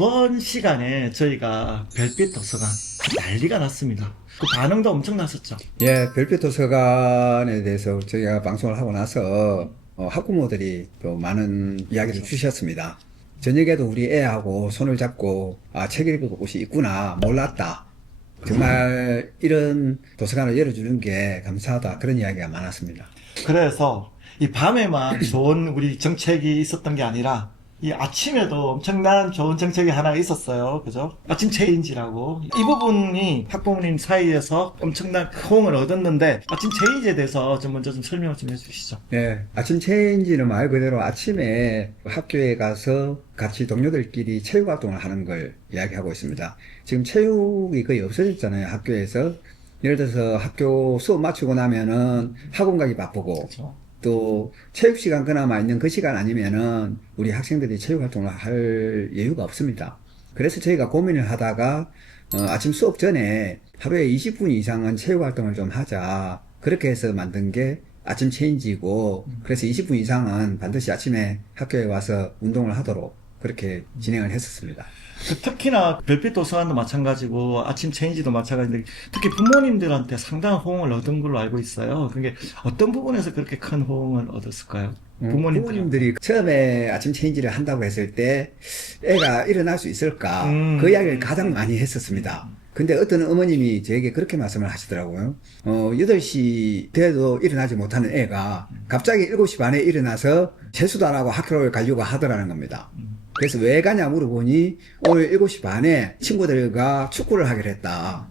저번 시간에 저희가 별빛 도서관 난리가 났습니다. 그 반응도 엄청 났었죠. 예, 별빛 도서관에 대해서 저희가 방송을 하고 나서 학부모들이 또 많은 이야기를 주셨습니다. 저녁에도 우리 애하고 손을 잡고 책 읽을 곳이 있구나 몰랐다. 정말 이런 도서관을 열어주는 게 감사하다. 그런 이야기가 많았습니다. 그래서 이 밤에만 좋은 우리 정책이 있었던 게 아니라 이 아침에도 엄청난 좋은 정책이 하나 있었어요. 그죠? 아침 체인지라고. 이 부분이 학부모님 사이에서 엄청난 호응을 얻었는데 아침 체인지에 대해서 좀 먼저 좀 설명을 좀 해주시죠. 예, 아침 체인지는 말 그대로 아침에 학교에 가서 같이 동료들끼리 체육 활동을 하는 걸 이야기하고 있습니다. 지금 체육이 거의 없어졌잖아요, 학교에서. 예를 들어서 학교 수업 마치고 나면은 학원 가기 바쁘고, 그렇죠. 또 체육 시간 그나마 있는 그 시간 아니면은 우리 학생들이 체육 활동을 할 여유가 없습니다. 그래서 저희가 고민을 하다가 아침 수업 전에 하루에 20분 이상은 체육 활동을 좀 하자. 그렇게 해서 만든 게 아침 체인지고, 그래서 20분 이상은 반드시 아침에 학교에 와서 운동을 하도록 그렇게 진행을 했었습니다. 특히나 별빛 도서관도 마찬가지고 아침 체인지도 마찬가지인데 특히 부모님들한테 상당한 호응을 얻은 걸로 알고 있어요. 그게 어떤 부분에서 그렇게 큰 호응을 얻었을까요? 부모님들이 처음에 아침 체인지를 한다고 했을 때 애가 일어날 수 있을까 그 이야기를 가장 많이 했었습니다. 근데 어떤 어머님이 저에게 그렇게 말씀을 하시더라고요. 8시 돼도 일어나지 못하는 애가 갑자기 7시 반에 일어나서 세수도 안 하고 학교를 가려고 하더라는 겁니다. 그래서 왜 가냐 물어보니 오늘 7시 반에 친구들과 축구를 하기로 했다.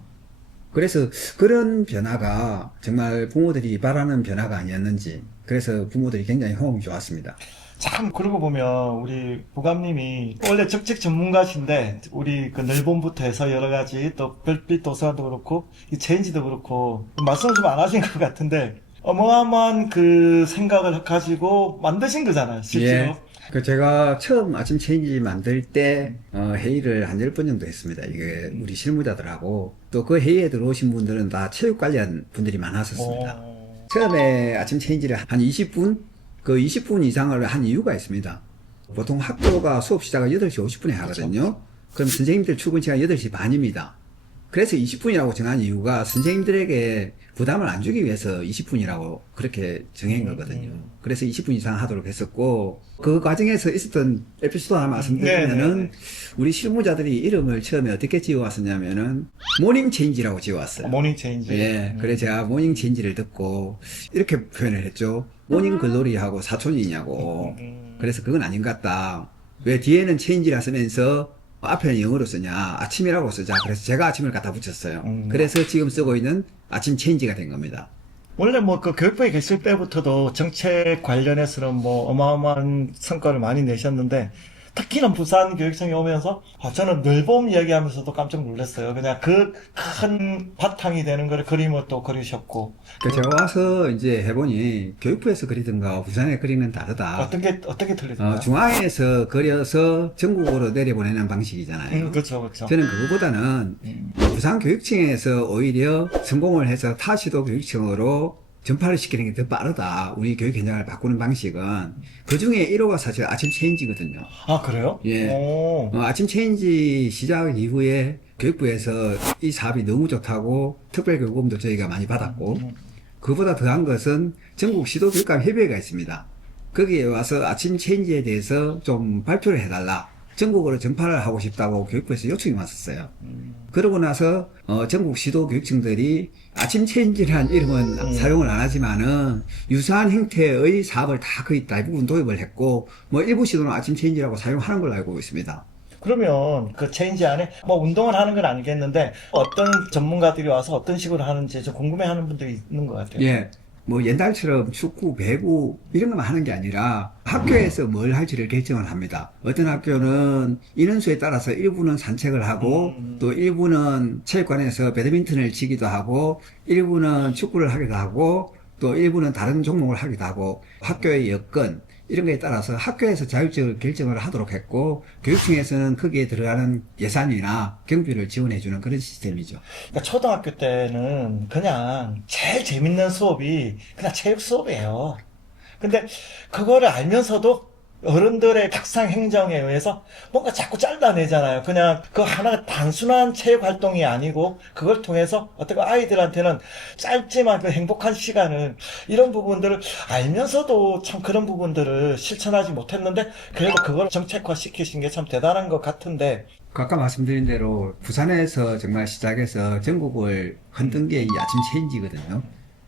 그래서 그런 변화가 정말 부모들이 바라는 변화가 아니었는지, 그래서 부모들이 굉장히 호응이 좋았습니다. 참 그러고 보면 우리 부감님이 원래 정책 전문가신데 우리 그 늘봄부터 해서 여러 가지 또 별빛 도서관도 그렇고 이 체인지도 그렇고 말씀을 좀 안 하신 것 같은데 어마어마한 그 생각을 가지고 만드신 거잖아요, 실제로. 예. 제가 처음 아침 체인지 만들 때 회의를 한 10번 정도 했습니다. 이게 우리 실무자들하고 또 그 회의에 들어오신 분들은 다 체육 관련 분들이 많았었습니다. 처음에 아침 체인지를 한 20분? 그 20분 이상을 한 이유가 있습니다. 보통 학교가 수업 시작을 8시 50분에 하거든요. 그럼 선생님들 출근 시간 8시 반입니다. 그래서 20분이라고 정한 이유가 선생님들에게 부담을 안 주기 위해서 20분이라고 그렇게 정한 거거든요. 그래서 20분 이상 하도록 했었고, 그 과정에서 있었던 에피소드 하나 말씀드리면은, 우리 실무자들이 이름을 처음에 어떻게 지어왔었냐면은, 모닝 체인지라고 지어왔어요. 모닝 체인지. 예. 그래서 제가 모닝 체인지를 듣고, 이렇게 표현을 했죠. 모닝 글로리하고 사촌이냐고. 그래서 그건 아닌 것 같다. 왜 뒤에는 체인지라 쓰면서 앞에는 영어로 쓰냐, 아침이라고 쓰자. 그래서 제가 아침을 갖다 붙였어요. 그래서 지금 쓰고 있는 아침 체인지가 된 겁니다. 원래 뭐 그 교육부에 계실 때부터도 정책 관련해서는 뭐 어마어마한 성과를 많이 내셨는데 특히나 부산 교육청에 오면서 저는 늘봄 이야기하면서도 깜짝 놀랐어요. 그냥 그 큰 바탕이 되는 걸 그림을 또 그리셨고. 제가 와서 이제 해보니 교육부에서 그리든가 부산에 그리는 다르다. 어떻게 틀리던가요? 중앙에서 그려서 전국으로 내려보내는 방식이잖아요. 그렇죠, 그렇죠. 저는 그거보다는 부산 교육청에서 오히려 성공을 해서 타시도 교육청으로 전파를 시키는 게 더 빠르다. 우리 교육 현장을 바꾸는 방식은. 그 중에 1호가 사실 아침 체인지거든요. 아, 그래요? 예. 오. 아침 체인지 시작 이후에 교육부에서 이 사업이 너무 좋다고 특별교육금도 저희가 많이 받았고, 그보다 더한 것은 전국 시도교육감협의회가 있습니다. 거기에 와서 아침 체인지에 대해서 좀 발표를 해달라. 전국으로 전파를 하고 싶다고 교육부에서 요청이 왔었어요. 그러고 나서 전국 시도교육청들이 아침 체인지라는 이름은 사용을 안 하지만은 유사한 형태의 사업을 다 거의 대부분 도입을 했고, 뭐 일부 시도는 아침 체인지라고 사용하는 걸로 알고 있습니다. 그러면 그 체인지 안에 뭐 운동을 하는 건 아니겠는데 어떤 전문가들이 와서 어떤 식으로 하는지 좀 궁금해하는 분들이 있는 것 같아요. 예. 뭐 옛날처럼 축구, 배구 이런 것만 하는 게 아니라 학교에서 뭘 할지를 결정을 합니다. 어떤 학교는 인원수에 따라서 일부는 산책을 하고 또 일부는 체육관에서 배드민턴을 치기도 하고 일부는 축구를 하기도 하고 또 일부는 다른 종목을 하기도 하고 학교의 여건 이런 거에 따라서 학교에서 자율적으로 결정을 하도록 했고 교육청에서는 거기에 들어가는 예산이나 경비를 지원해주는 그런 시스템이죠. 그러니까 초등학교 때는 그냥 제일 재밌는 수업이 그냥 체육 수업이에요. 근데 그거를 알면서도 어른들의 탁상 행정에 의해서 뭔가 자꾸 잘라내잖아요. 그냥 그 하나가 단순한 체육 활동이 아니고 그걸 통해서 어떻게 아이들한테는 짧지만 그 행복한 시간을 이런 부분들을 알면서도 참 그런 부분들을 실천하지 못했는데 그래도 그걸 정책화 시키신 게 참 대단한 것 같은데 아까 말씀드린 대로 부산에서 정말 시작해서 전국을 흔든 게 이 아침 체인지거든요.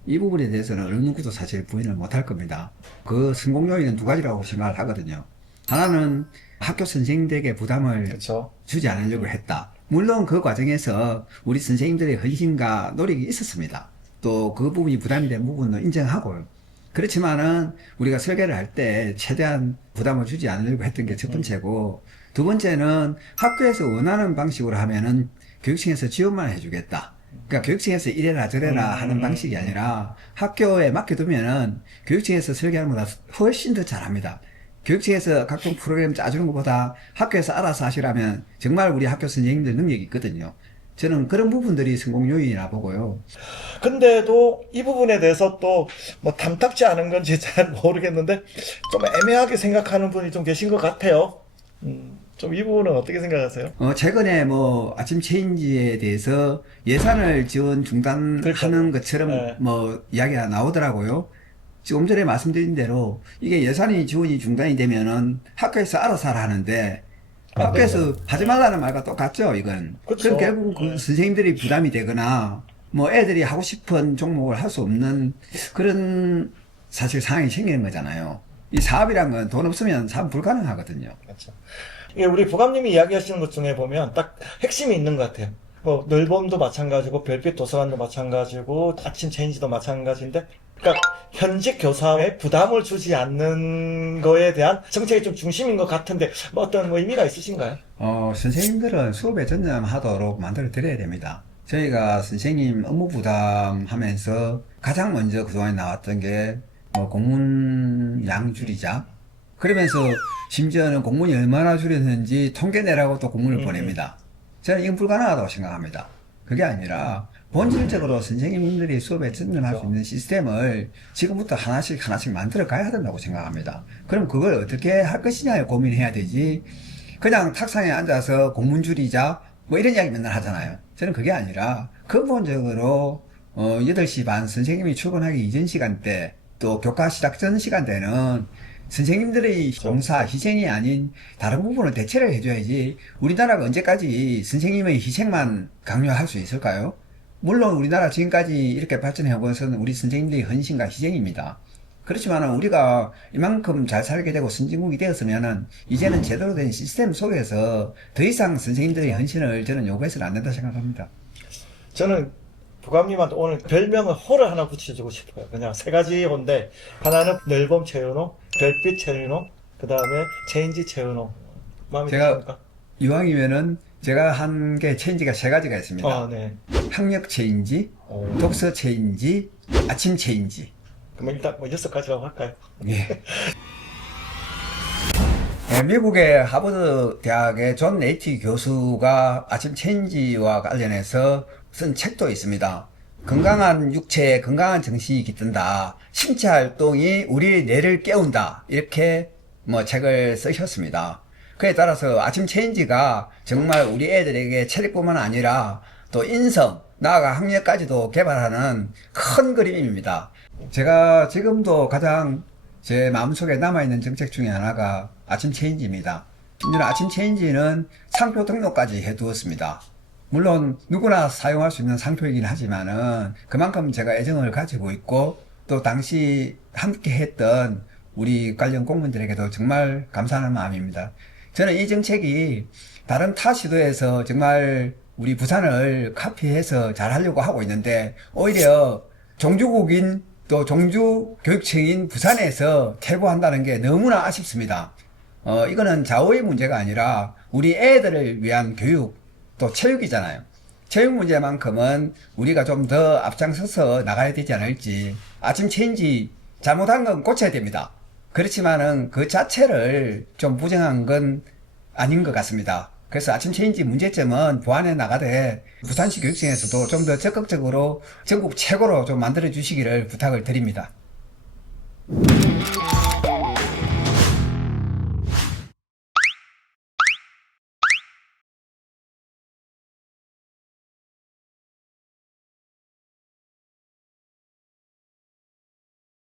이 부분에 대해서는 어느 누구도 사실 부인을 못할 겁니다. 그 성공 요인은 두 가지라고 생각을 하거든요. 하나는 학교 선생님들에게 부담을 그렇죠. 주지 않으려고 했다. 물론 그 과정에서 우리 선생님들의 헌신과 노력이 있었습니다. 또 그 부분이 부담이 된 부분도 인정하고요. 그렇지만은 우리가 설계를 할 때 최대한 부담을 주지 않으려고 했던 게 첫 번째고, 두 번째는 학교에서 원하는 방식으로 하면은 교육청에서 지원만 해주겠다. 그러니까 교육청에서 이래라 저래라 하는 방식이 아니라 학교에 맡겨두면은 교육청에서 설계하는 것보다 훨씬 더 잘합니다. 교육청에서 각종 프로그램 짜주는 것보다 학교에서 알아서 하시라면 정말 우리 학교 선생님들 능력이 있거든요. 저는 그런 부분들이 성공 요인이라 보고요. 근데도 이 부분에 대해서 또 뭐 탐탁지 않은 건지 잘 모르겠는데 좀 애매하게 생각하는 분이 좀 계신 것 같아요. 좀 이 부분은 어떻게 생각하세요? 최근에 뭐 아침 체인지에 대해서 예산을 지원 중단하는 그러니까요. 것처럼 네. 뭐 이야기가 나오더라고요. 조금 전에 말씀드린 대로 이게 예산이 지원이 중단이 되면은 학교에서 알아서 하라 하는데 학교에서 하지 말라는 말과 똑같죠, 이건. 그쵸. 그럼 결국 그 네. 선생님들이 부담이 되거나 뭐 애들이 하고 싶은 종목을 할 수 없는 그런 사실 상황이 생기는 거잖아요. 이 사업이란 건 돈 없으면 사업 불가능하거든요. 그렇죠. 이게 우리 부감님이 이야기하시는 것 중에 보면 딱 핵심이 있는 것 같아요. 뭐 늘봄도 마찬가지고 별빛 도서관도 마찬가지고 아침 체인지도 마찬가지인데, 그러니까 현직 교사에 부담을 주지 않는 거에 대한 정책이 좀 중심인 것 같은데 뭐 어떤 뭐 의미가 있으신가요? 선생님들은 수업에 전념하도록 만들어 드려야 됩니다. 저희가 선생님 업무 부담하면서 가장 먼저 그동안에 나왔던 게 공문 양 줄이자. 그러면서 심지어는 공문이 얼마나 줄였는지 통계 내라고 또 공문을 보냅니다. 저는 이건 불가능하다고 생각합니다. 그게 아니라 본질적으로 선생님들이 수업에 전념할 수 있는 시스템을 지금부터 하나씩 만들어 가야 된다고 생각합니다. 그럼 그걸 어떻게 할 것이냐에 고민해야 되지. 그냥 탁상에 앉아서 공문 줄이자 뭐 이런 이야기 맨날 하잖아요. 저는 그게 아니라 근본적으로 8시 반 선생님이 출근하기 이전 시간대 또 교과 시작 전 시간대는 선생님들의 봉사, 희생이 아닌 다른 부분을 대체를 해줘야지. 우리나라가 언제까지 선생님의 희생만 강요할 수 있을까요? 물론 우리나라 지금까지 이렇게 발전해 온 것은 우리 선생님들의 헌신과 희생입니다. 그렇지만 우리가 이만큼 잘 살게 되고 선진국이 되었으면은 이제는 제대로 된 시스템 속에서 더 이상 선생님들의 헌신을 저는 요구해서는 안 된다 생각합니다. 저는 부감님한테 오늘 별명을 호를 하나 붙여주고 싶어요. 그냥 세 가지 호인데 하나는 늘봄 채은호, 별빛 채은호, 그 다음에 체인지 채은호. 마음에 드십니까? 이왕이면은 제가 한 게 체인지가 세 가지가 있습니다. 네. 학력 체인지, 독서 체인지, 아침 체인지. 그럼 일단 뭐 6가지라고 할까요? 예. 미국의 하버드 대학의 존 네이티 교수가 아침 체인지와 관련해서 쓴 책도 있습니다. 건강한 육체에 건강한 정신이 깃든다. 신체 활동이 우리의 뇌를 깨운다. 이렇게 책을 쓰셨습니다. 그에 따라서 아침 체인지가 정말 우리 애들에게 체력뿐만 아니라 또 인성, 나아가 학력까지도 개발하는 큰 그림입니다. 제가 지금도 가장 제 마음속에 남아있는 정책 중에 하나가 아침 체인지입니다. 심지어 아침 체인지는 상표 등록까지 해두었습니다. 물론 누구나 사용할 수 있는 상표이긴 하지만은 그만큼 제가 애정을 가지고 있고 또 당시 함께 했던 우리 관련 공무원들에게도 정말 감사하는 마음입니다. 저는 이 정책이 다른 타 시도에서 정말 우리 부산을 카피해서 잘 하려고 하고 있는데 오히려 종주국인 또 종주교육청인 부산에서 퇴보한다는 게 너무나 아쉽습니다. 이거는 좌우의 문제가 아니라 우리 애들을 위한 교육 또 체육이잖아요. 체육 문제만큼은 우리가 좀 더 앞장서서 나가야 되지 않을지. 아침 체인지 잘못한 건 고쳐야 됩니다. 그렇지만은 그 자체를 좀 부정한 건 아닌 것 같습니다. 그래서 아침 체인지 문제점은 보완해 나가되 부산시 교육청에서도 좀 더 적극적으로 전국 최고로 좀 만들어 주시기를 부탁을 드립니다.